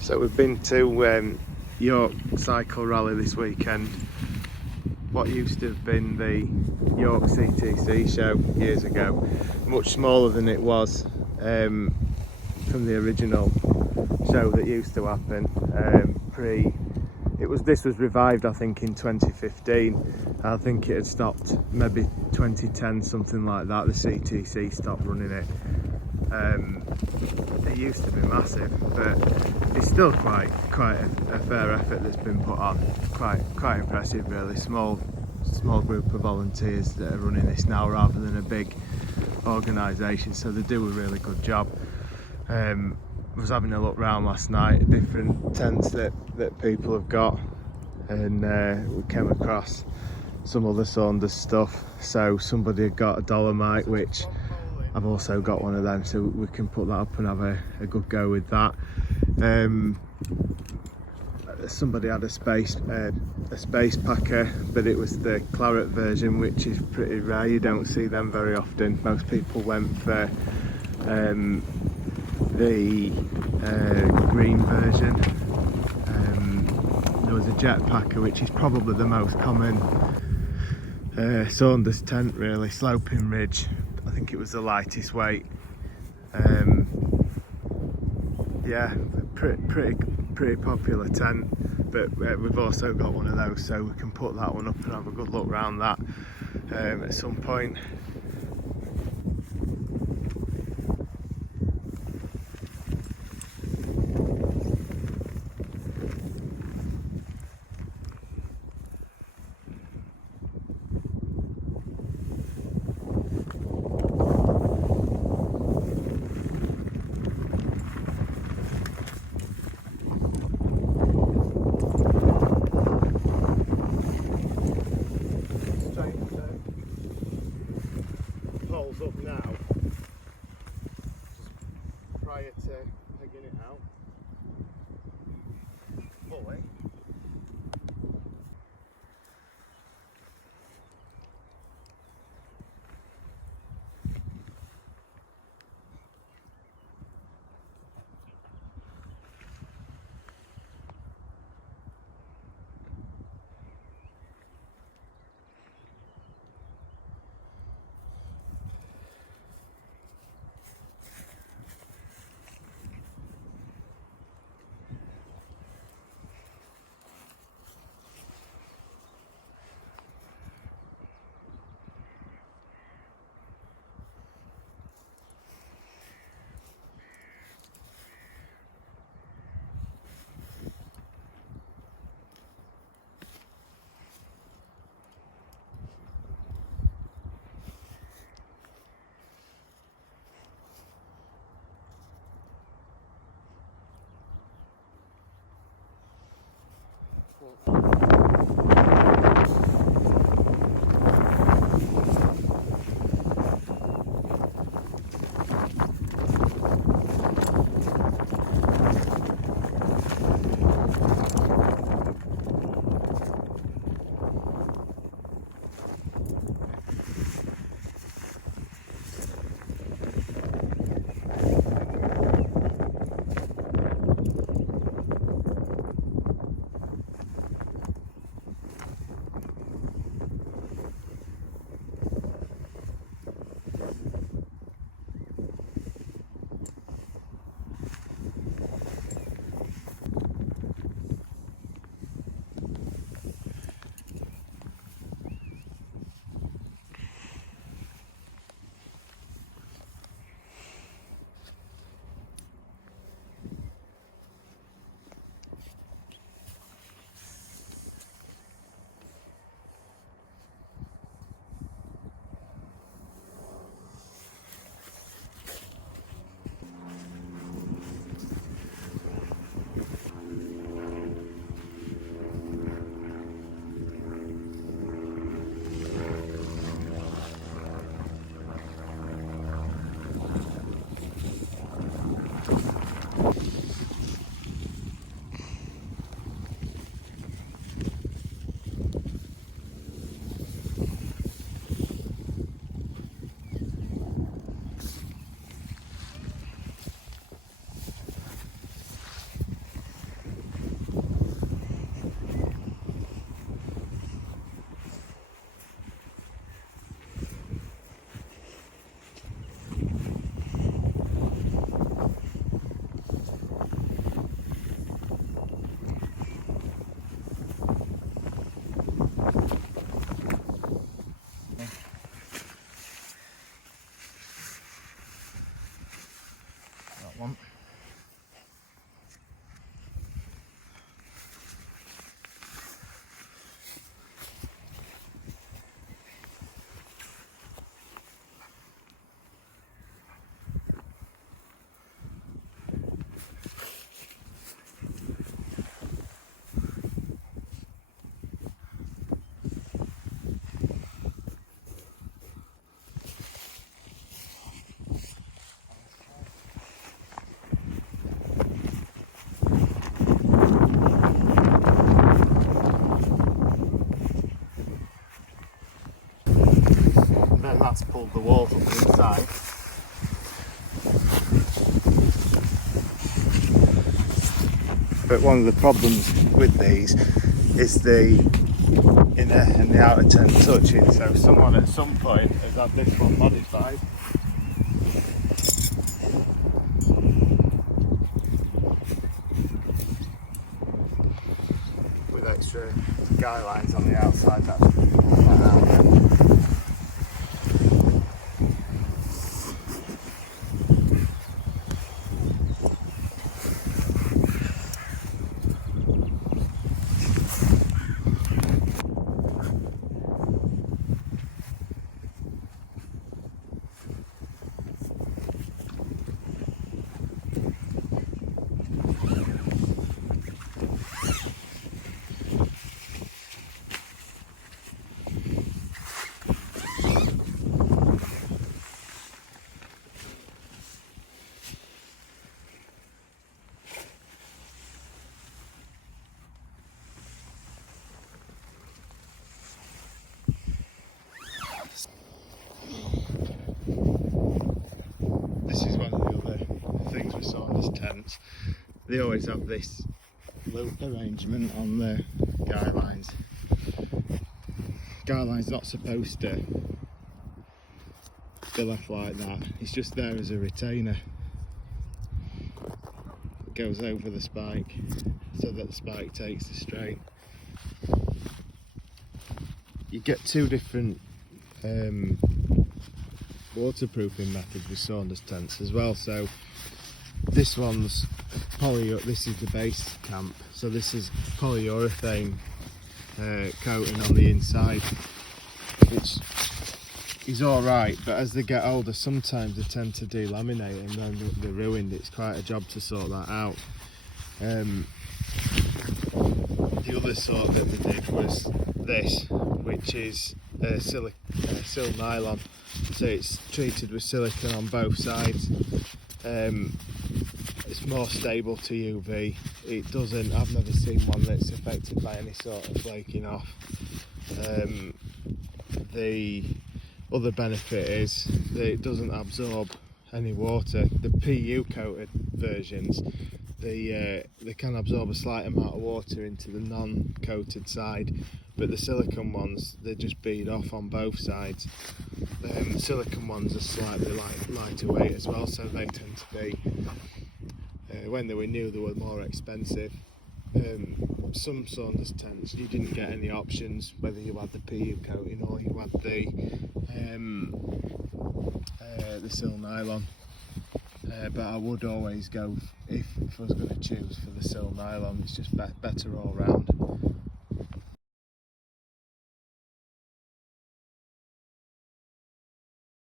So we've been to York Cycle Rally this weekend. What used to have been the York CTC show years ago, much smaller than it was from the original show that used to happen. This was revived, I think, in 2015. I think it had stopped maybe 2010, something like that. The CTC stopped running it. It used to be massive, but it's still quite a fair effort that's been put on. Quite impressive, really. Small group of volunteers that are running this now, rather than a big organisation. So they do a really good job. I was having a look round last night at different tents that people have got, and we came across some other Saunders stuff. So somebody had got a Dolomite, which I've also got one of them, so we can put that up and have a good go with that. Somebody had a space packer, but it was the claret version, which is pretty rare. You don't see them very often. Most people went for the green version. There was a jet packer, which is probably the most common Saunders tent, really. Sloping ridge, I think it was the lightest weight. Yeah, pretty popular tent, but we've also got one of those, so we can put that one up and have a good look around that at some point. Poles up now, just prior to pegging it out fully. build the walls up the inside. But one of the problems with these is the inner and the outer tent touching, so someone at some point has had this one modified. With extra guy lines on the outside that pull that out. This is one of the other things with Saunders tents. They always have this loop arrangement on the guy lines. Guy line's not supposed to be left like that. It's just there as a retainer. It goes over the spike so that the spike takes the strain. You get two different waterproofing methods with Saunders tents as well. So this one's this is the base camp, so this is polyurethane coating on the inside, which is alright, but as they get older sometimes they tend to delaminate and then they're ruined. It's quite a job to sort that out. The other sort that they did was this, which is sil nylon, so it's treated with silicone on both sides. It's more stable to UV. It doesn't, I've never seen one that's affected by any sort of flaking off. The other benefit is that it doesn't absorb any water. The PU coated versions, they can absorb a slight amount of water into the non-coated side, but the silicone ones, they just bead off on both sides. Silicone ones are slightly lighter weight as well, so they tend to be, when they were new, they were more expensive. Some Saunders tents, you didn't get any options, whether you had the PU coating or you had the sil nylon. But I would always go, if I was going to choose, for the sil nylon. It's just better all round.